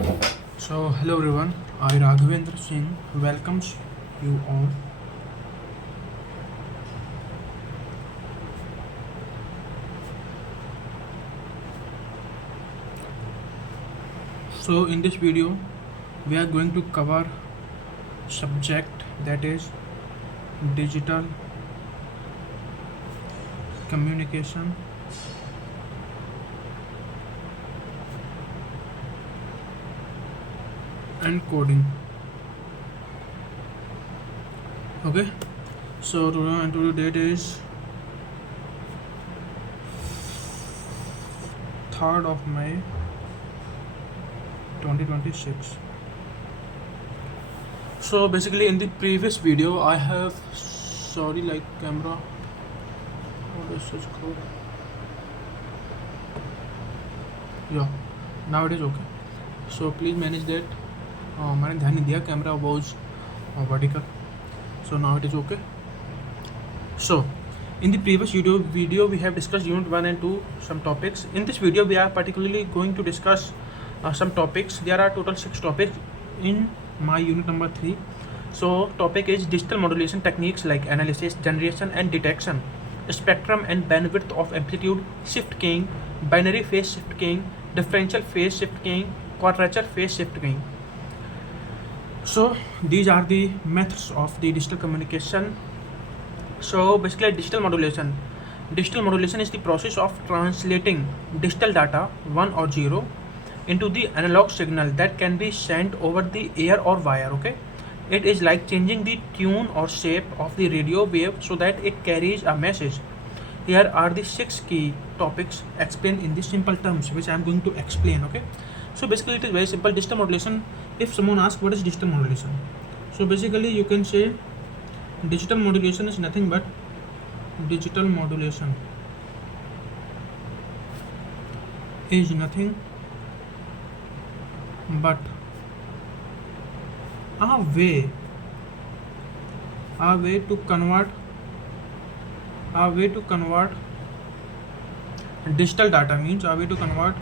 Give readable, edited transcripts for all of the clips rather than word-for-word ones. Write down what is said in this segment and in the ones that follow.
So, hello everyone, I Raghavendra Singh welcomes you all. So, in this video, we are going to cover subject that is digital communication and coding. Okay, so today date is 3rd of May 2026. So basically in the previous video I have camera, what is such code? Yeah, now it is okay. So please manage that. मैंने ध्यान नहीं दिया, camera was vertical. So now it is okay. So in the previous video we have discussed unit 1 and 2 some topics. In this video we are particularly going to discuss some topics. There are total 6 topics in my unit number 3. So topic is digital modulation techniques like analysis, generation and detection, spectrum and bandwidth of amplitude, shift keying, binary phase shift keying, differential phase shift keying, quadrature phase shift keying. So these are the methods of the digital communication. So basically digital modulation is the process of translating digital data 1 or 0 into the analog signal that can be sent over the air or wire. Okay, it is like changing the tune or shape of the radio wave so that it carries a message. Here are the 6 key topics explained in the simple terms which I am going to explain. Okay, so basically it is very simple. Digital modulation, if someone asks what is digital modulation, so basically you can say digital modulation is nothing but digital modulation is nothing but a way to convert digital data means a way to convert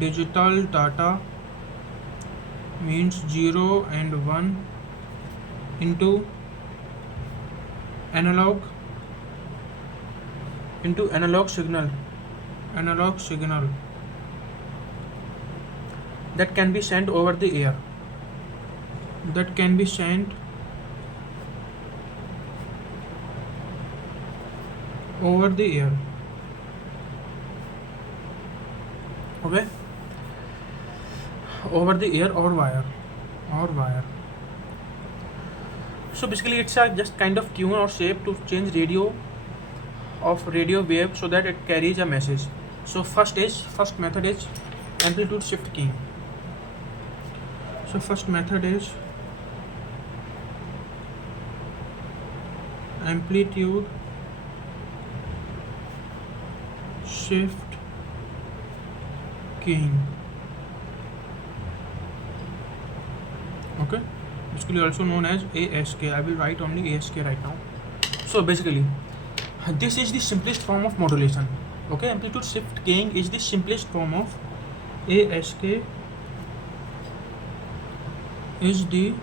digital data means 0 and 1 into analog signal that can be sent over the air, okay, over the air or wire. So basically it's a just kind of tune or shape to change radio wave so that it carries a message. So first method is amplitude shift keying. So first method is amplitude shift keying. Okay, basically also known as ASK. I will write only ASK right now. So basically this is the simplest form of modulation. Okay, amplitude shift keying is the simplest form of ASK, is the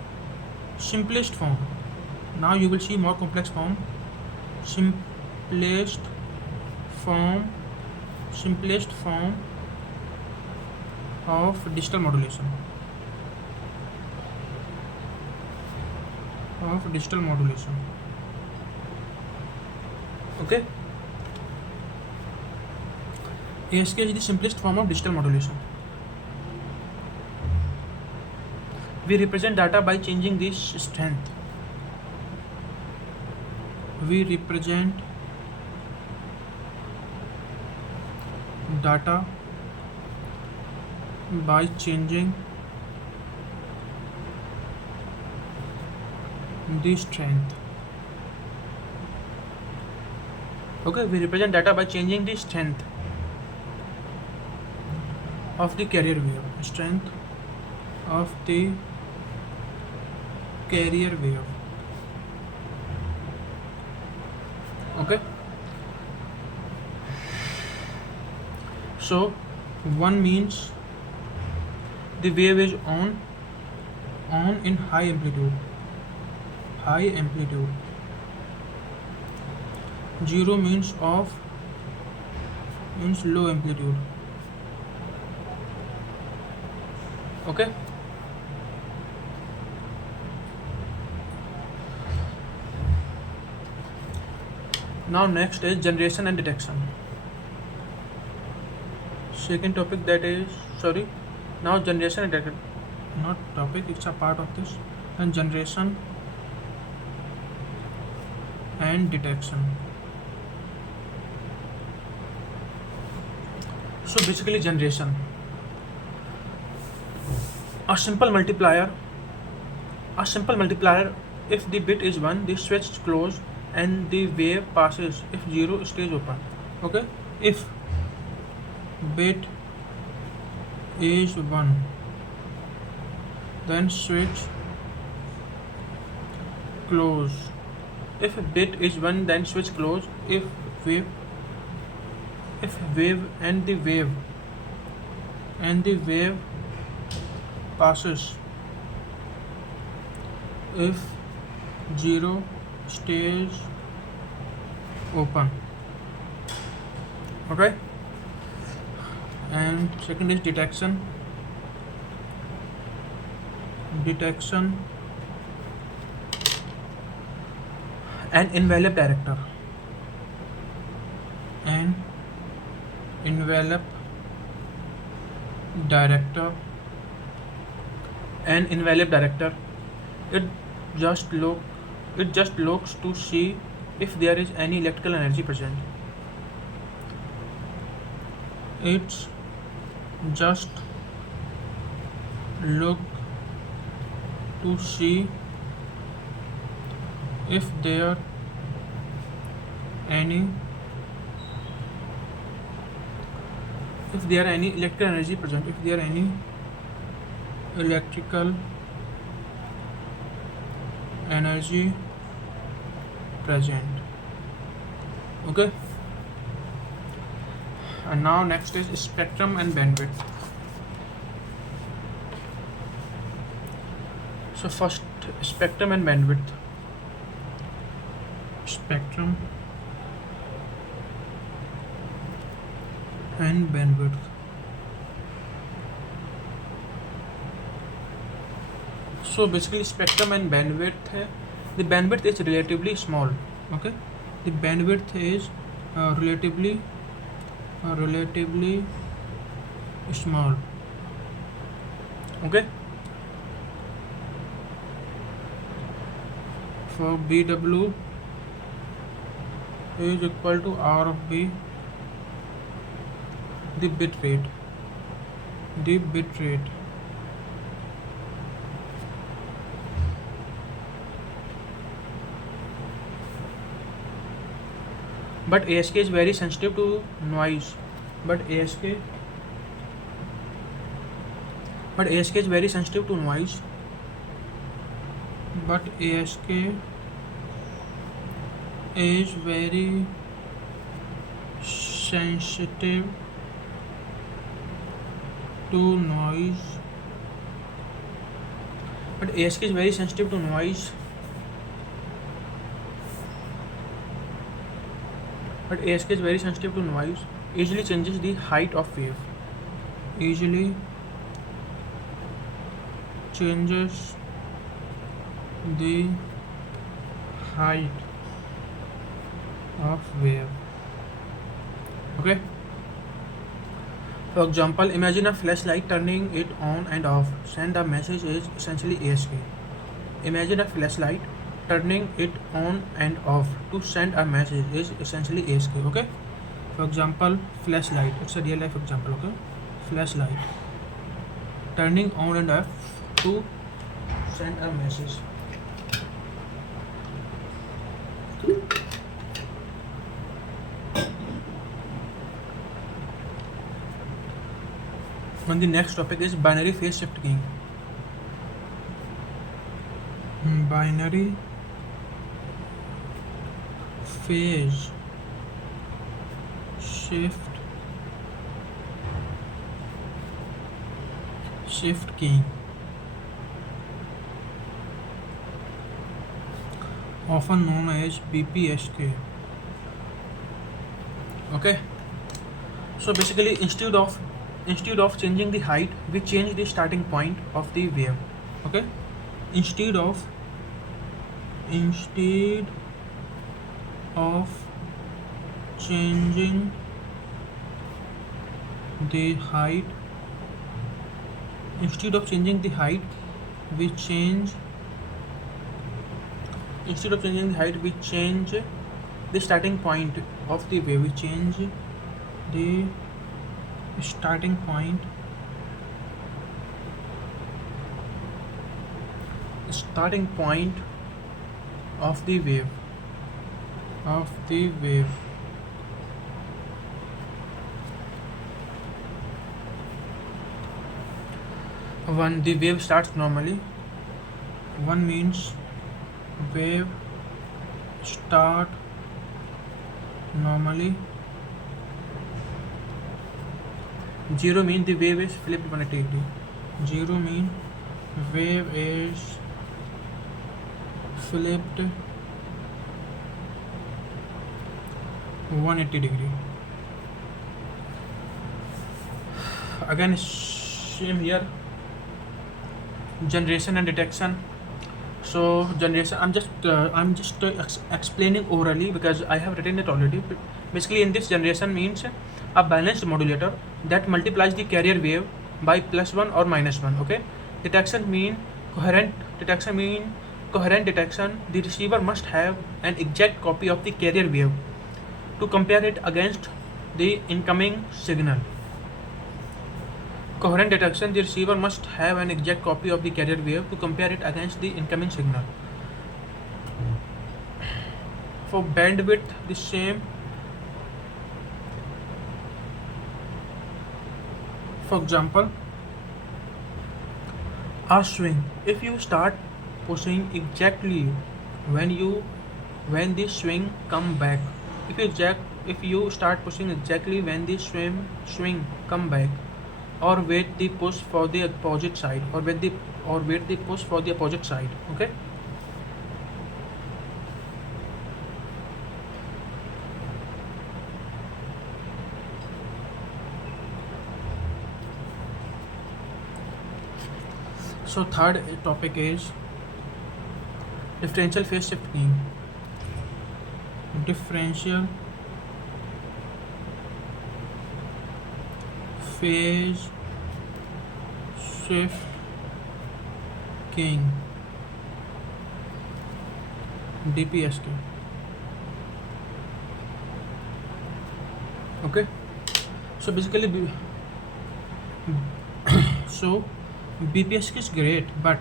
simplest form. Now you will see more complex form. Simplest form of digital modulation. Okay, ASK is the simplest form of digital modulation. We represent data by changing the strength. We represent data by changing the strength. Okay, we represent data by changing the strength of the carrier wave. Strength of the carrier wave. Okay, so 1 means the wave is on in high amplitude. 0 means off, means low amplitude. Okay. Now next is generation and detection. Second topic, that is, sorry, now generation and detection, not topic, it's a part of this. Then generation and detection. So basically generation, a simple multiplier, if the bit is 1, the switch is closed and the wave passes. If 0, stays open. Okay, if bit is 1, then switch close. If bit is 1, then switch close. If wave and the wave passes. If 0, stays open. Okay. And second is detection. An envelope director. It just looks to see if there is any electrical energy present. It's just look to see if there any electrical energy present. Okay. And now next is spectrum and bandwidth. So first, spectrum and bandwidth. So basically spectrum and bandwidth, the bandwidth is relatively small. Okay, the bandwidth is relatively small. Okay, for BW is equal to R of B, the bit rate. But ASK is very sensitive to noise. ASK is very sensitive to noise. Easily changes the height of wave. Okay. For example, imagine a flashlight, turning it on and off. Send a message is essentially ASK. Imagine a flashlight, turning it on and off to send a message is essentially ASK. Okay. For example, flashlight, it's a real life example. Okay, flashlight, turning on and off to send a message. And the next topic is binary phase shift keying. Binary phase shift keying, often known as BPSK. Okay, so basically instead of changing the height, we change the starting point of the wave. Okay, instead of changing the height, we change the starting point of the wave. We change the starting point of the wave. When the wave starts normally, one means wave start normally, 0 means the wave is flipped 180 degree. 0 means wave is flipped 180 degree. Again, same here. Generation and detection. So generation, I'm just explaining orally because I have written it already. But basically, in this, generation means a balanced modulator that multiplies the carrier wave by +1 or -1. Okay. Detection mean coherent detection. The receiver must have an exact copy of the carrier wave to compare it against the incoming signal. Coherent detection, the receiver must have an exact copy of the carrier wave to compare it against the incoming signal. For bandwidth, the same. For example, a swing. If you start pushing exactly when the swing come back, if you start pushing exactly when the swing come back, or wait the push for the opposite side, Okay. So third topic is differential phase shift keying. Differential phase shift keying, DPSK. Okay, so basically so BPSK is great, but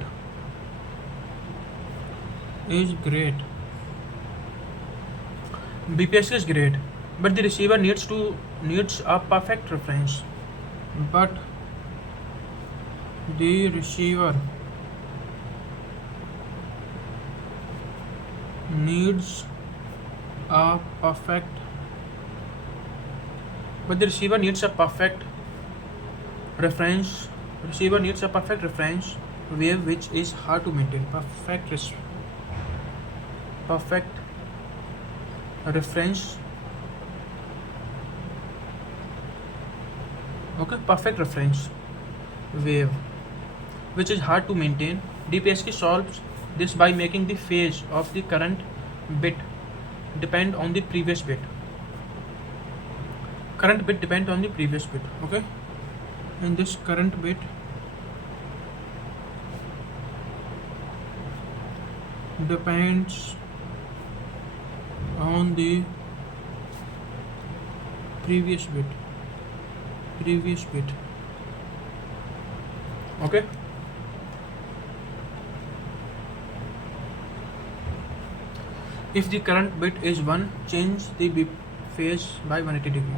BPSK is great, but the receiver needs a perfect reference. But the receiver needs a perfect reference. Receiver needs a perfect reference wave which is hard to maintain. Perfect reference. Okay, perfect reference wave which is hard to maintain. DPSK solves this by making the phase of the current bit depend on the previous bit. Okay, and this current bit depends on the previous bit. Okay, if the current bit is 1, change the phase by 180 degree.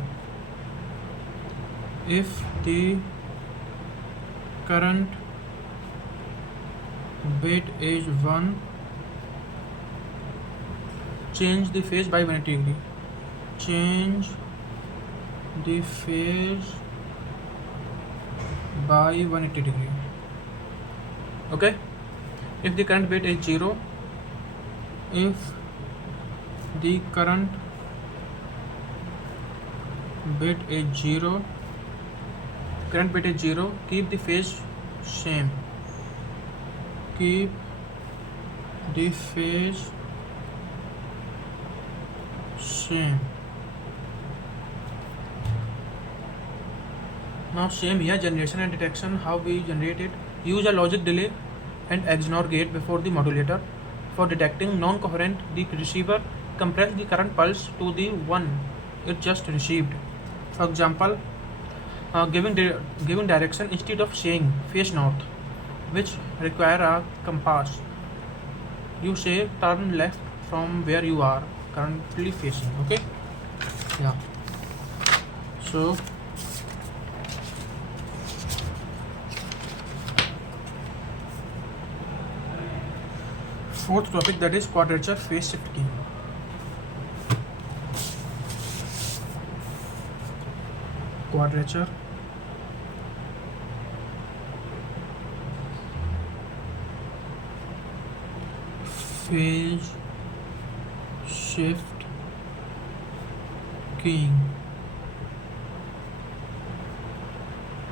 If the current bit is 1, change the phase by 180 degree. Change the phase by 180 degree. Okay, if the current bit is 0, if the current bit is 0, keep the phase same. Keep the phase same. Now same here, generation and detection, how we generate it. Use a logic delay and XNOR gate before the modulator. For detecting non-coherent, the receiver compress the current pulse to the one it just received. For example, giving direction instead of saying face north, which require a compass. You say turn left from where you are currently facing. Okay, yeah. So fourth topic, that is quadrature phase shift key. Quadrature phase shift keying,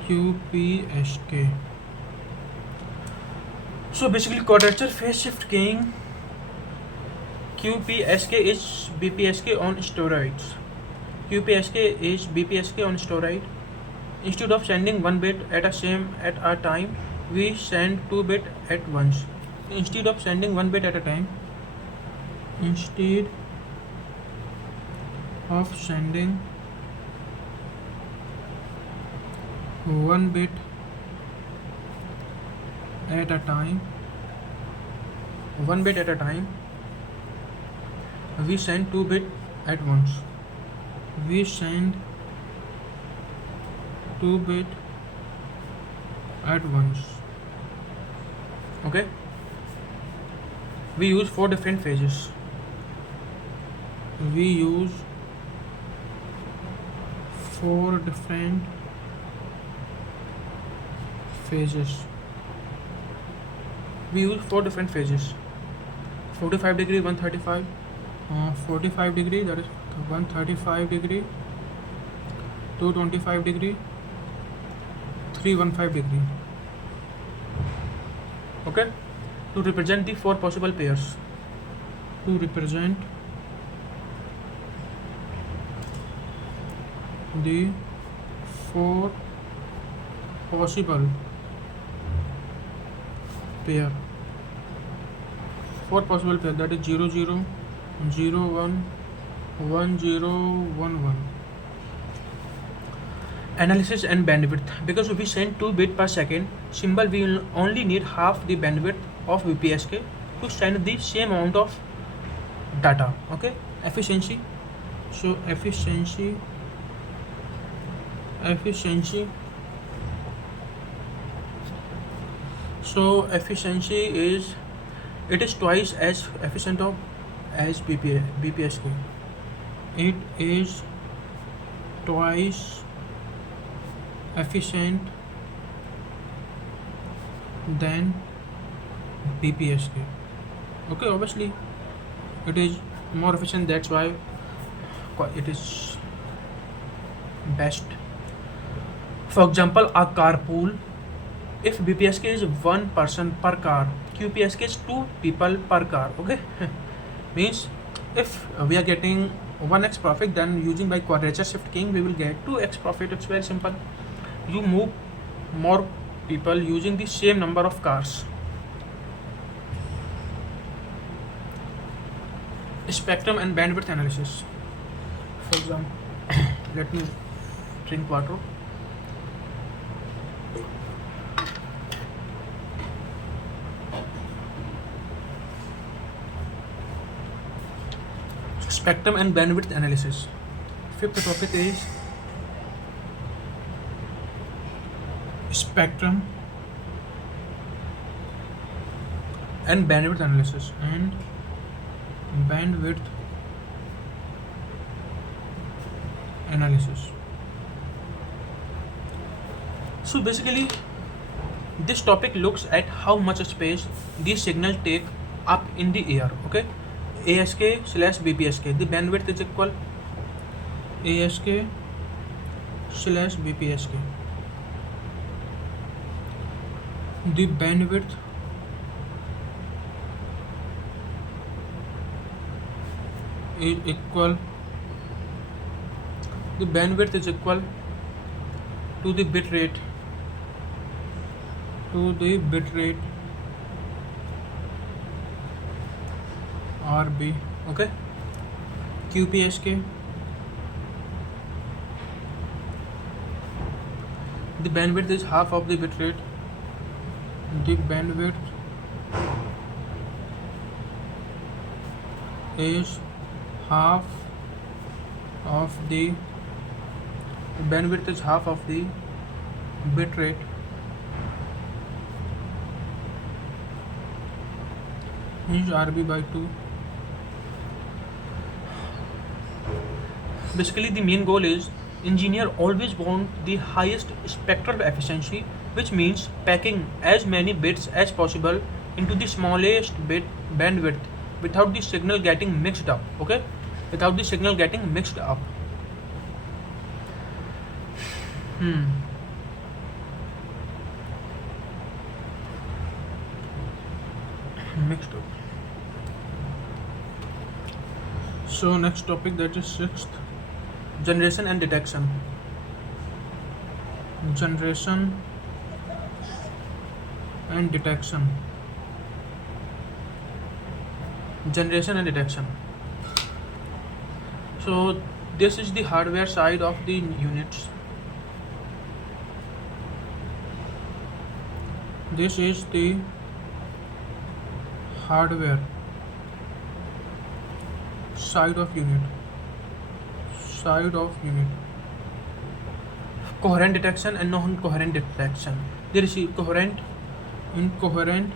QPSK. So basically quadrature phase shift keying, QPSK is BPSK on steroids. QPSK is BPSK on steroid. Instead of sending one bit at a time, we send two bit at once. Instead of sending one bit at a time, we send two bit at once. We send two bit at once. Okay, we use four different phases. We use four different phases. 45 degree, 135, 45 degree, that is 135 degree, 225 degree, 315 degree. Okay, to represent the four possible pairs. To represent the four possible pair. That is 0 0 0 1 1 0 1 1. Analysis and bandwidth. Because we send 2 bit per second symbol, we will only need half the bandwidth of BPSK to send the same amount of data. Okay, efficiency. So efficiency is, it is twice as efficient as BPSK. It is twice efficient than BPSK. Okay, obviously it is more efficient, that's why it is best. For example, a carpool, if BPSK is one person per car, QPSK is two people per car. Okay, means if we are getting 1x profit, then using by quadrature shift keying we will get 2x profit. It's very simple. You move more people using the same number of cars. Spectrum and bandwidth analysis. For example, let me drink water. Spectrum and bandwidth analysis. Fifth topic is spectrum and bandwidth analysis. So basically This topic looks at how much space these signals take up in the air. Okay, ASK slash BPSK. The bandwidth is equal ASK slash BPSK. The bandwidth is equal. The bandwidth is equal to the bit rate. RB. Okay. QPSK. The bandwidth is half of the bit rate. The bandwidth is half of the bit rate. Is RB by 2. Basically, the main goal is engineer always want the highest spectral efficiency, which means packing as many bits as possible into the smallest bit bandwidth without the signal getting mixed up. Okay, without the signal getting mixed up. Mixed up. So next topic, that is 6th, generation and detection. Generation and detection. So this is the hardware side of the units. This is the hardware side of unit. Coherent detection and non-coherent detection. They receive coherent, incoherent,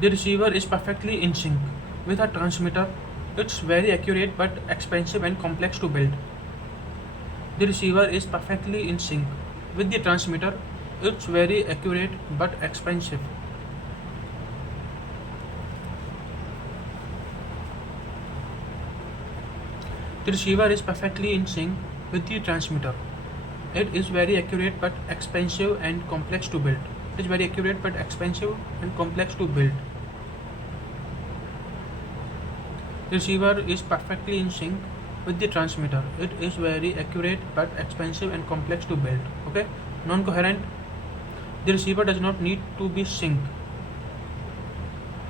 the receiver is perfectly in sync with a transmitter. It's very accurate but expensive and complex to build. The receiver is perfectly in sync with the transmitter. It's very accurate but expensive. The receiver is perfectly in sync with the transmitter. It is very accurate but expensive and complex to build. The receiver is perfectly in sync with the transmitter. It is very accurate but expensive and complex to build. Okay. Non-coherent. The receiver does not need to be synced.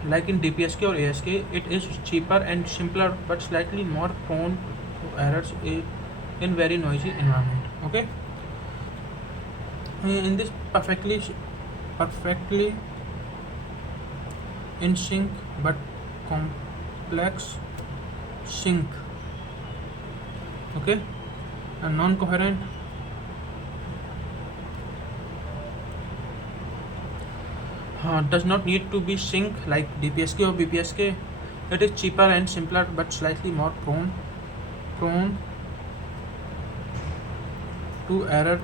Like in DPSK or ASK, it is cheaper and simpler but slightly more prone to errors in very noisy environment. Okay. In this perfectly in sync but complex sync. Okay. And non-coherent, does not need to be synced like DPSK or BPSK. It is cheaper and simpler but slightly more prone to error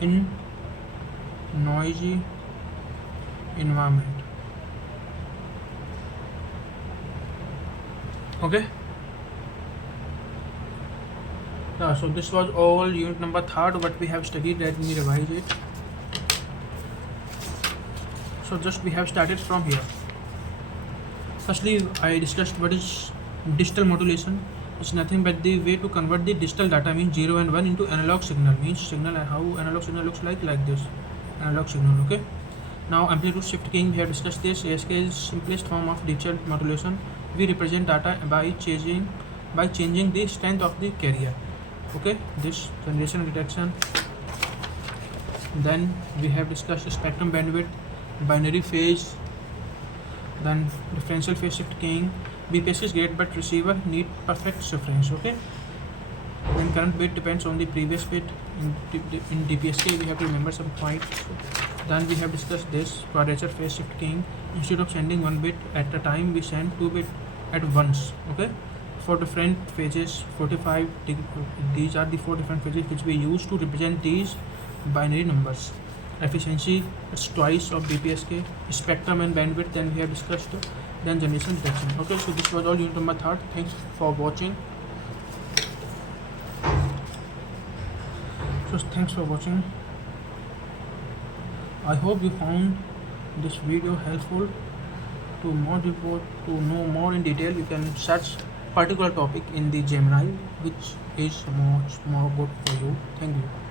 in noisy environment. Okay. So this was all unit number 3rd what we have studied. Let me revise it. So just we have started from here. Firstly, I discussed what is digital modulation. It's nothing but the way to convert the digital data, means 0 and 1, into analog signal, means signal, how analog signal looks like this analog signal. Okay. Now amplitude shift keying, we have discussed this. ASK is simplest form of digital modulation. We represent data by changing the strength of the carrier. Okay, this generation detection. Then we have discussed spectrum bandwidth, binary phase, then differential phase shift keying. BPSK is great but receiver need perfect reference. Okay. Then current bit depends on the previous bit. In DPSK we have to remember some points. Then we have discussed this quadrature phase shift keying. Instead of sending one bit at a time, we send two bit at once. Okay, for different phases, 45 these are the 4 different phases which we use to represent these binary numbers. Efficiency, it's twice of BPSK. Spectrum and bandwidth, then we have discussed. Then generation detection. Okay, so this was all unit number 3. Thanks for watching. So thanks for watching. I hope you found this video helpful. To know more in detail, you can search particular topic in the Gemini, which is much more good for you. Thank you.